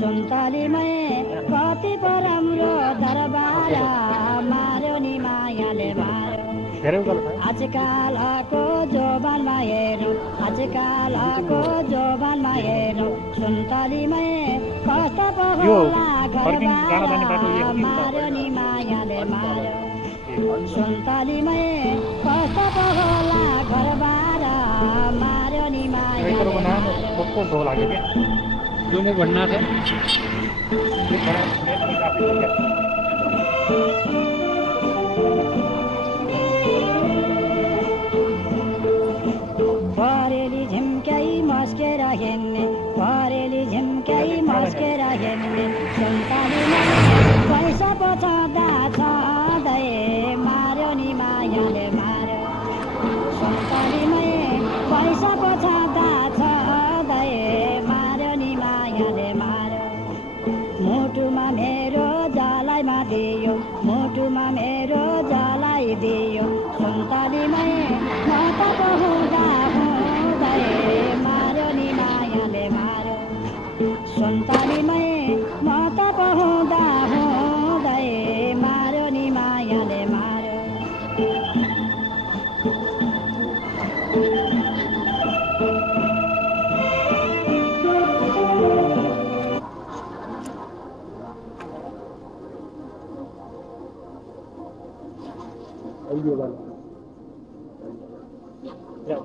सुन्तलीमै कति पो राम्रो दरबार मार्यो नि मायाले मार्यो आजकालको जोबानमा हेरौँ आजकालको जोबानमा हेरौँ सुन्तलीमै कस्तो पो होला घरबार मार्यो नि मायाले मार्यो सुन्तलीमै कस्तो पो होला घरबार मार्यो नि मायाले में बढ़ना है परेली झिम्क्याई मस्केर हिँड्ने परेली झिम्क्याई मस्केर हिँड्ने सुन्तलीमै पैसा पो छँदा छँदै मार्यो नि मायाले मार्यो सुन्तलीमै पैसा पो छँदा छँदै मार्यो नि मायाले मार्यो मुटुमा मेरो जलाइमा दियो मुटुमा मेरो जलाइ दियो सुन्तलीमै म त पो हुँदा हुँदै मार्यो नि मायाले मार्यो सुन्तलीमै म त पो हुँदा हुँदै मार्यो नि मायाले मार्यो Ya,